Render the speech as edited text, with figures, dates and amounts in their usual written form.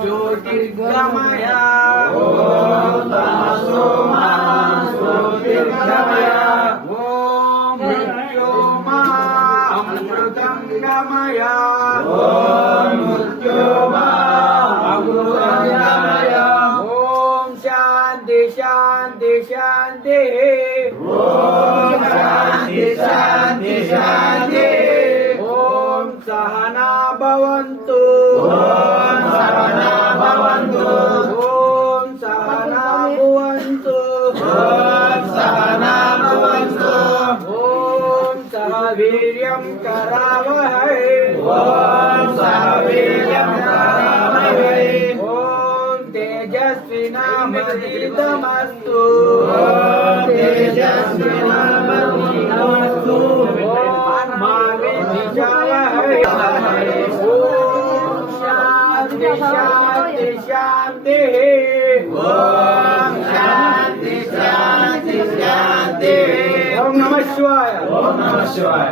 ज्योतिर्गमया ओम तमसोमा ज्योतिर्गमया ओम मृत्योर्मा अमृतं गमया ओम मृत्योर्मा अमृतं गमया ओम शांति शांति शांति ओम शांति शांति शांति ओम सहना भवन्तु ओम सहना भवन्तु ओम सहना भवन्तु ओम सहना भवन्तु ओम सहवीर्यं करावहै ओम सहवीर्यं करावहै ओम तेजस्विनामधीतमस्तु ओम तेजस्विनामधीतमस्तु ओम मा विद्विषावहै ओम शांति शांति शांति ओम शांति शांति शांति ओम नमः शिवाय ओम नमः शिवाय।